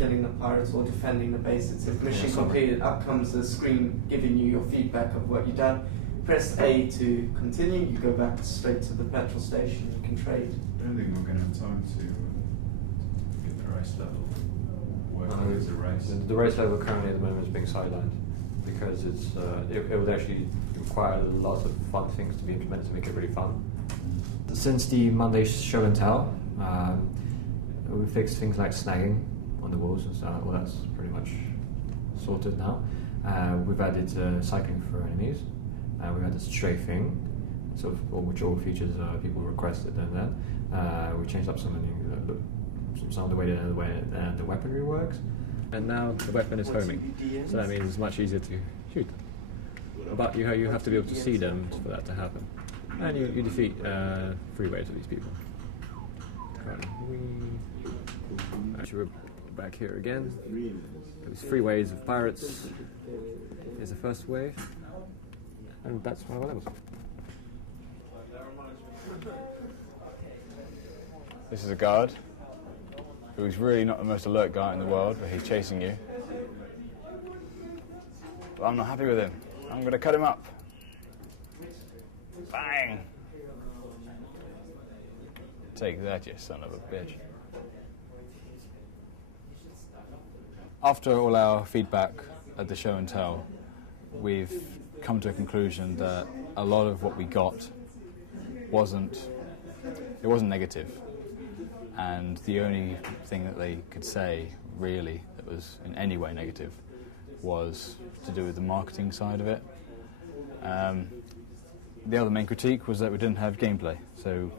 killing the pirates or defending the base. It says mission completed. Up comes the screen giving you your feedback of what you've done. Press A to continue. You go back straight to the petrol station. You can trade. I don't think we're going to have time to get the race level working as a race. The race level currently at the moment is being sidelined because it would actually require a lot of fun things to be implemented to make it really fun. Since the Monday show and tell, we fixed things like snagging on the walls and stuff. Well, that's pretty much sorted now. We've added cycling for enemies. We've added strafing, sort of, which all features people requested, and then we changed up some of the way the weaponry works. And now the weapon is homing, so that means it's much easier to shoot. But you have to be able to see them for that to happen. And you defeat 3 waves of these people. Actually, we're back here again. There's 3 waves of pirates. Here's the first wave. And that's one of our levels. This is a guard who's really not the most alert guy in the world, but he's chasing you. But I'm not happy with him. I'm going to cut him up. Bang! Take that, you son of a bitch. After all our feedback at the show and tell, we've come to a conclusion that a lot of what we got wasn't negative, and the only thing that they could say really that was in any way negative was to do with the marketing side of it. The other main critique was that we didn't have gameplay. So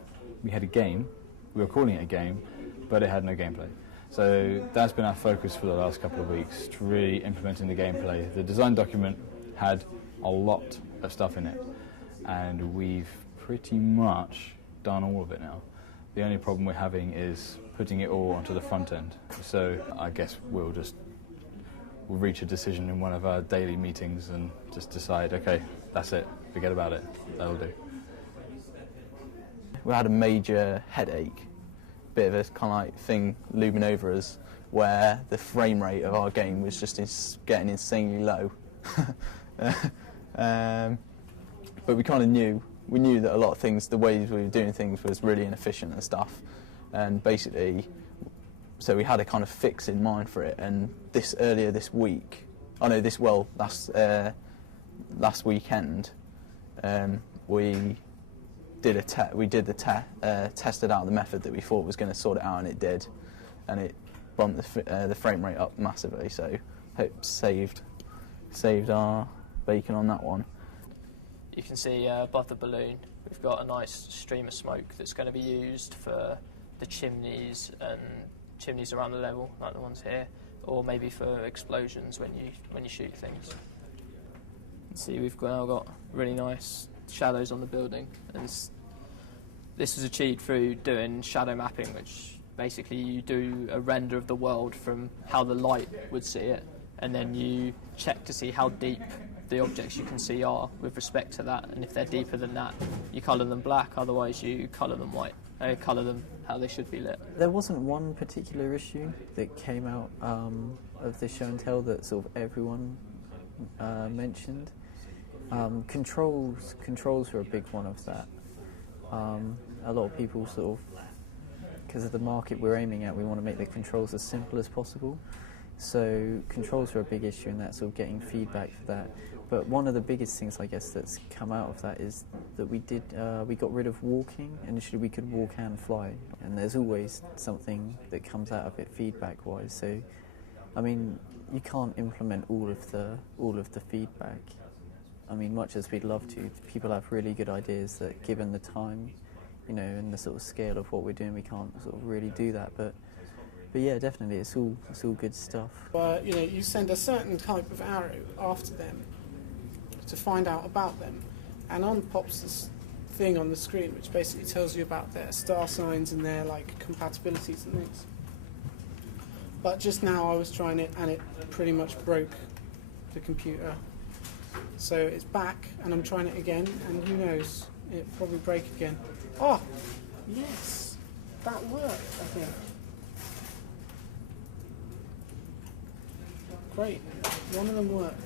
we had a game, we were calling it a game, but it had no gameplay. So that's been our focus for the last couple of weeks, to really implementing the gameplay. The design document had a lot of stuff in it, and we've pretty much done all of it now. The only problem we're having is putting it all onto the front end. So I guess we'll reach a decision in one of our daily meetings and just decide, okay, that's it, forget about it, that'll do. We had a major headache, bit of a kind of like thing looming over us, where the frame rate of our game was just getting insanely low. But we kind of knew that a lot of things, the ways we were doing things was really inefficient and stuff, and basically, so we had a kind of fix in mind for it. And last weekend, we tested out the method that we thought was going to sort it out, and it did, and it bumped the frame rate up massively. So hope saved our bacon on that one. You can see above the balloon we've got a nice stream of smoke that's going to be used for the chimneys and chimneys around the level, like the ones here, or maybe for explosions when you shoot things. You can see we've now got really nice shadows on the building, and this is achieved through doing shadow mapping, which basically you do a render of the world from how the light would see it, and then you check to see how deep the objects you can see are with respect to that, and if they're deeper than that, you colour them black, otherwise you colour them white. Colour them how they should be lit. There wasn't one particular issue that came out of the show and tell that sort of everyone mentioned. Controls were a big one of that. A lot of people sort of, because of the market we're aiming at, we want to make the controls as simple as possible. So controls were a big issue in that, sort of getting feedback for that. But one of the biggest things, I guess, that's come out of that is that we got rid of walking. Initially we could walk and fly, and there's always something that comes out of it feedback-wise. So, I mean, you can't implement all of the feedback. I mean, much as we'd love to, people have really good ideas that, given the time, you know, and the sort of scale of what we're doing, we can't sort of really do that. But yeah, definitely, it's all good stuff. You know, you send a certain type of arrow after them to find out about them, and on pops this thing on the screen which basically tells you about their star signs and their like compatibilities and things. But just now I was trying it and it pretty much broke the computer. So it's back and I'm trying it again, and who knows, it'll probably break again. Oh, yes, that worked, I think. Great. One of them worked.